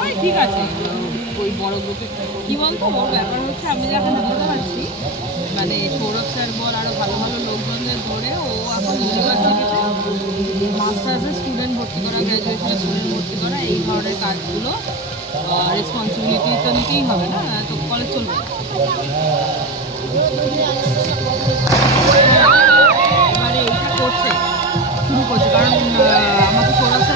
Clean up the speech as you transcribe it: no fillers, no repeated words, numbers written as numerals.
ওই ঠিক আছে, ওই বড় গ্রুপে কী বলতো, ওর ব্যাপার হচ্ছে আমি যাকে বুঝতে পারছি, মানে সৌরভ স্যার বল আরও ভালো ভালো লোকজনদের ধরে ও এখন ইউনিভার্সিটিতে মাস্টার্সের স্টুডেন্ট ভর্তি করা, গ্র্যাজুয়েশনের স্টুডেন্ট ভর্তি করা, এই ধরনের কাজগুলো রেসপন্সিবিলিটি তো নিতেই হবে না, তো কলেজ চলবে না। এবারে এইটা করছে, শুরু করছে, কারণ আমাকে সৌরভ স্যার